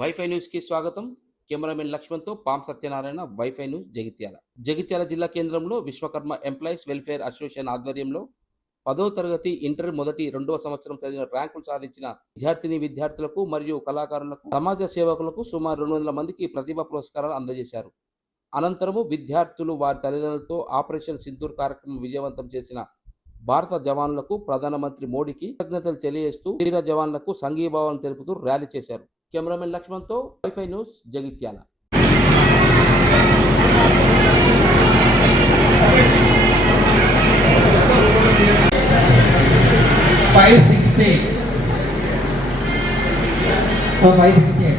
Wifi న్యూస్కి స్వాగతం. Cameraman లక్ష్మణ్తో పాం సత్యనారాయణ వైఫై న్యూస్ జగిత్యాల. జగిత్యాల జిల్లా కేంద్రంలో విశ్వకర్మ ఎంప్లాయీస్ వెల్ఫేర్ అసోసియేషన్ ఆధ్వర్యంలో పదో తరగతి ఇంటర్ మొదటి రెండవ సంవత్సరం చదివిన ర్యాంకులు సాధించిన విద్యార్థిని విద్యార్థులకు మరియు కళాకారులకు సమాజ సేవకులకు సుమారు రెండు వందల మందికి ప్రతిభా పురస్కారాలు అందజేశారు. అనంతరము విద్యార్థులు వారి తల్లిదండ్రులతో ఆపరేషన్ సింధూర్ కార్యక్రమం విజయవంతం చేసిన భారత జవాన్లకు ప్రధానమంత్రి మోడీకి కృతజ్ఞతలు తెలియజేస్తూ వీర జవాన్లకు సంఘీభావం తెలుపుతూ ర్యాలీ చేశారు. Cameraman లక్ష్మణ్తో wifi news Jagtial five sixty. Oh, five fifty eight.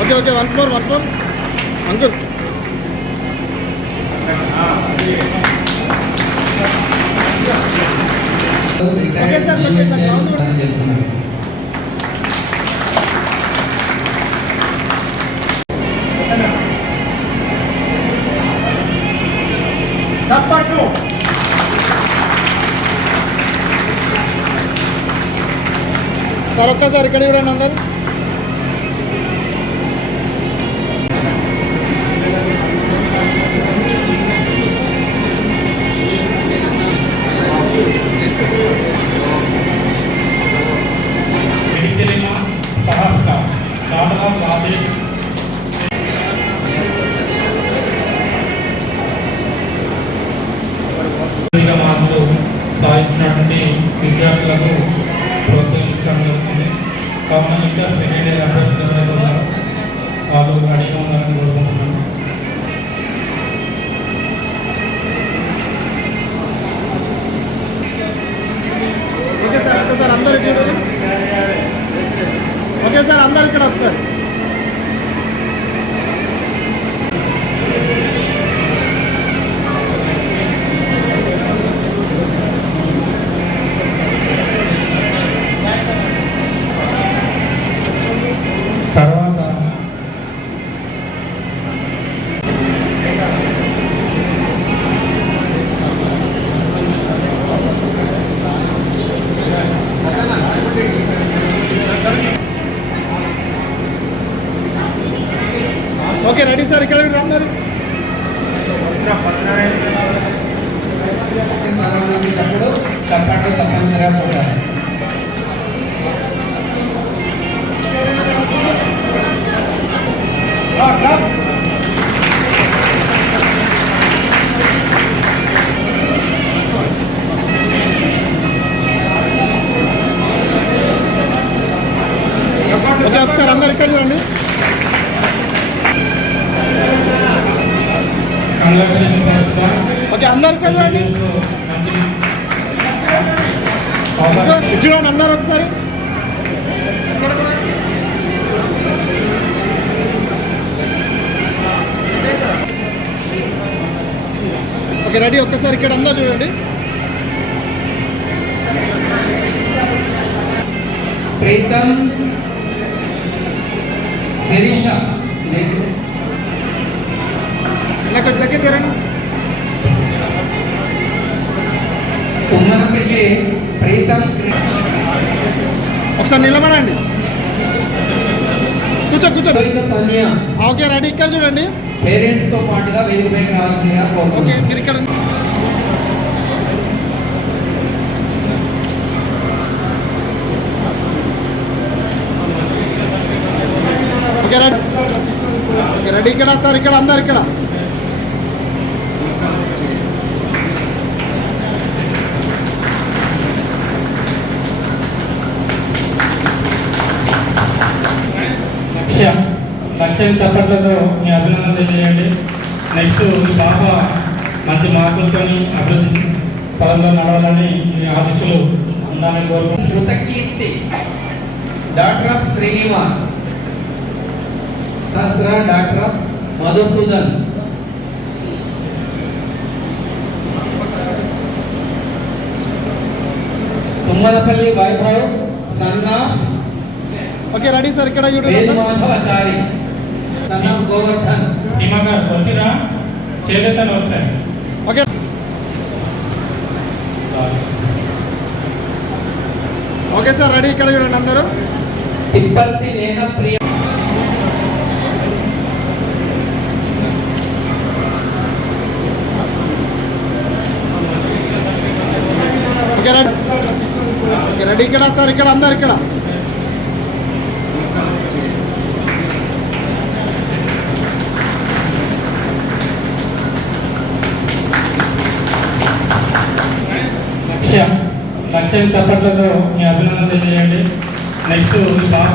Okay okay once more once more uncle. Okay sir. చప్పట్లు సార్ ఒక్కసారి ఇక్కడ చూడండి అందరు. తర్వాత ఓకే రెడీ సార్ ఇక్కడ చూడండి అందరు ప్రారంభించినప్పుడు చప్పట్లు తప్పనిసరిగా కొట్టాలి ఓకే అందరు ఇక్కడ చూడండి చూడండి అందరు ఒకసారి. ఓకే రెడీ ఒక్కసారి ఇక్కడ అందరు చూడండి. ప్రీతం శిరీష నాకు దగ్గర జరండి కుమ్మనపల్లి ప్రీతం ఒకసారి నిలబడండి. కూర్చో కూర్చో. Okay ready. ఇక్కడ చూడండి. పేరెంట్స్తో పాటుగా వేదిక పైకి రావాల్సిందిగా ఓకే మీరు ఇక్కడ ఓకే రెడీ. ఓకే రెడీ ఇక్కడ సార్ ఇక్కడ అందరు ఇక్కడ. లక్ష్యం చప్పట్లతో మీ అభినందన తెలియజేయండి. నెక్స్ట్ మీ పాప మంచి మార్కులతో అభివృద్ధి పదంలో నడవాలని మీ ఆశీస్సులు ఉండాలని కోరుకుంటున్నాను. Shrutakeerti daughter of Srinivas Dasara daughter of Madhusudan. Tummalapalli Vaibhav Sanna okay ready sir ఇక్కడ చూడండి. వేదమాధవాచారి సన్నా గోవర్ధన్. హిమా గారు వచ్చిరా? చేతను వస్తాయి. ఓకే. ఓకే సార్ రెడీ ఇక్కడ చూడండి అందరూ. Tipparthi Nehapriya okay ready. Okay ready ఇక్కడ సార్ ఇక్కడ అందరు ఇక్కడ. లక్ష్యం చప్పట్లతో మీ అభినందన తెలియజేయండి. నెక్స్ట్ మీ పాప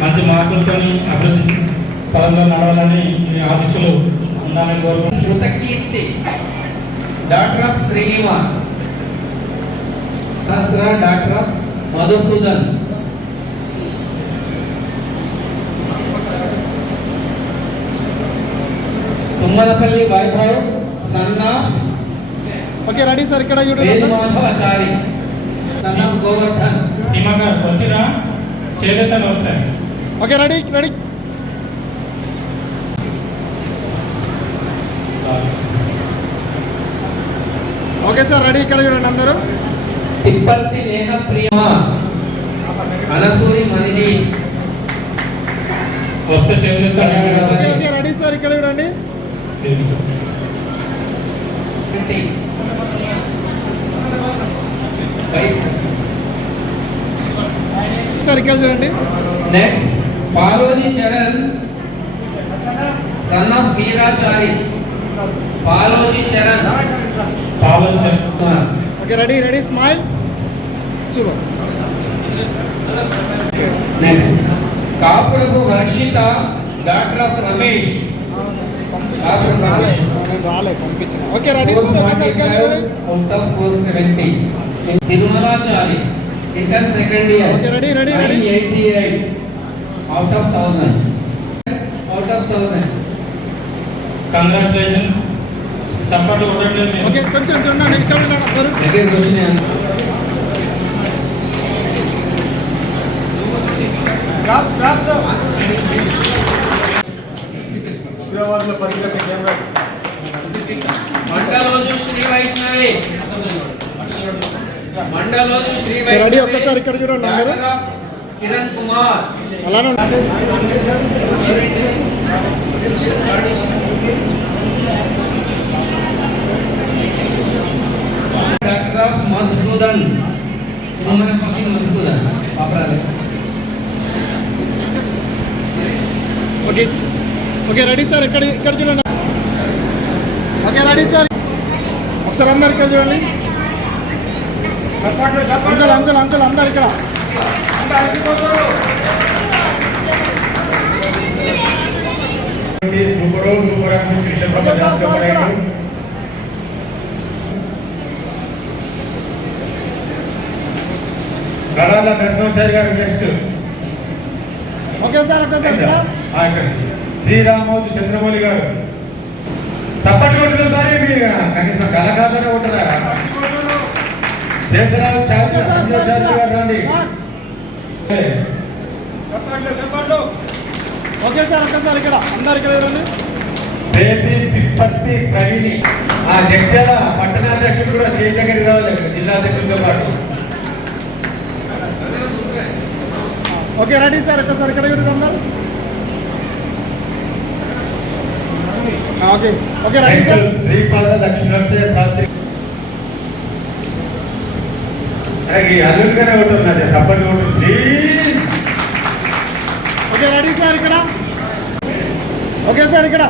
మంచి మార్కులతో అభివృద్ధి పదంలో నడవాలని మీ ఆశీస్సులు ఉండాలని కోరుకుంటున్నాను. Shrutakeerti daughter of Srinivas Dasara daughter of Madhusudan. Tummalapalli Vaibhav Sanna okay ready sir ఇక్కడ చూడండి. సన్నా గోవర్ధన్. హిమా గారు వచ్చిరా? చేతను వస్తాయి. Okay ready ready. Okay sir ready ఇక్కడ చూడండి అందరూ. తిప్పర్తి నేహప్రియ అనసూరి మనిది. వస్తే చేతను ఓకే ఓకే రెడీ సార్ ఇక్కడ చూడండి. సార్ ఇక్కడ చూడండి. Next Paloji Charan son of Veerachari Paloji Charan పావల్ okay ready ready smile super next Kapurapu Harshitha daughter of Ramesh రాలే పంపించిన okay ready sir okay sir ఇక్కడ చూడండి. Out of four seventy Tirumalachari inter second year Okay, ready, ready, ready. Eighty eight out of thousand out of thousand congratulations చప్పట్లు కొట్టండి. Okay కొంచెం చూడండి ఇక్కడ దగ్గర క్వశ్చన్ మండలోజు శ్రీ వైష్ణవి. శ్రీ ready? ఒక్కసారి ఇక్కడ చూడండి అందరూ. కిరణ్ కుమార్. అలానే. డాక్టర్ మధుసూదన్. మమ్మల్ని పక్కన మధుసూదన్. పాపరాలే ఓకే. Okay ready sir. ఇక్కడ ఇక్కడ చూడండి. Okay ready sir. ఒకసారి అందరు ఇక్కడ చూడండి. అంకుల్ అంకుల్ అంకుల్ అందరు ఇక్కడ. నరసింహాచారి గారు next okay sir okay sir ఇక్కడ. ఆ, ఇక్కడ. శ్రీరామోజు చంద్రమౌళి గారు. తప్పటి కొట్టుకున్న సారి మీరు కనీసం కళాకారులుగా ఉంటారా చారి గారు రండి sir okay sir okay sir ఇక్కడ అందరు ఇక్కడ చూడండి బేబీ తిప్పర్తి ప్రవీణి. ఆ జగ్యాల పట్టణాధ్యక్షుడు కూడా స్టేజ్ దగ్గరికి రావాలి జిల్లా అధ్యక్షుడితో పాటు. Okay ready sir okay sir ఇక్కడ చూడండి అందరు okay. Okay ready sir. Sripada Dakshina Narasimha Shastri ఉంటున్నది తప్పటి కొట్టు శ్రీ ఓకే రెడీ సార్ ఇక్కడ? ఓకే సార్ ఇక్కడ.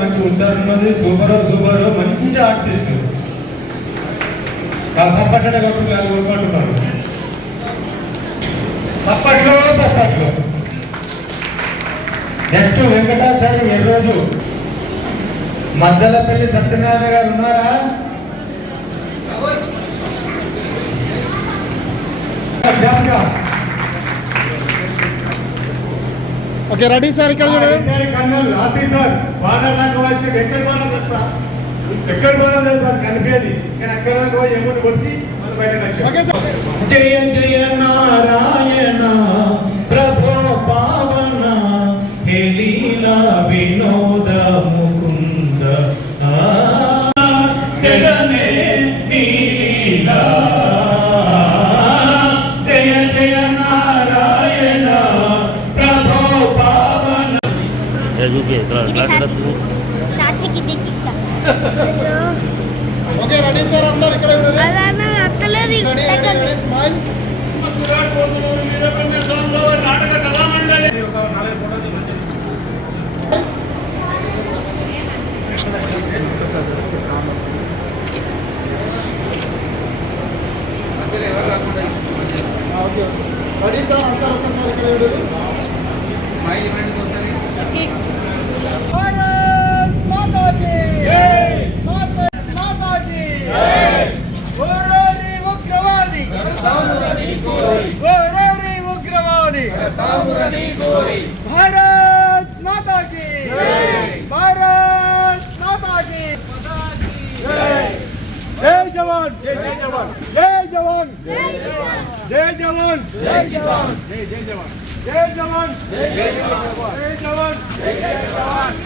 మంచి ఉచ్చారణ ఉన్నది. Super super. మంచి ఆర్టిస్ట్. తప్పట్టనే కొట్టుకుని వాళ్ళు కొట్టుకుంటున్నారు. చప్పట్లు చప్పట్లు నెక్స్ట్ వెంకటాచారి ఎర్రోజు. మద్దలపల్లి సత్యనారాయణ గారు ఉన్నారా. ఓకే రెడీ సార్ ఇక్కడ చూడండి కర్నల్ ఆఫీసర్ వాడడానికి వచ్చి ఎక్కడ బాగా తెలుసా ఎక్కడ బాగా తెలుసా కనిపించేది. నేను అక్కడ దాకా ఏమని వచ్చి మళ్ళీ బయటకు సార్. జయ జయ నారాయణ. తిక్తా ఓకే రెడీ సార్ అందరు ఇక్కడ రెడీ సార్ అందరు ఒకసారి ఇక్కడ கோரி பாரத் மாதா கி பாரத் மாதா கி ஜெய் ஜவான் ஜெய் ஜவான் ஜெய் ஜவான் ஜெய் ஜவான் ஜெய் ஜவான் ஜெய் ஜெய் ஜவான் ஜெய் ஜவான் ஜெய் ஜவான் ஜெய் ஜவான் ஜெய் ஜவான்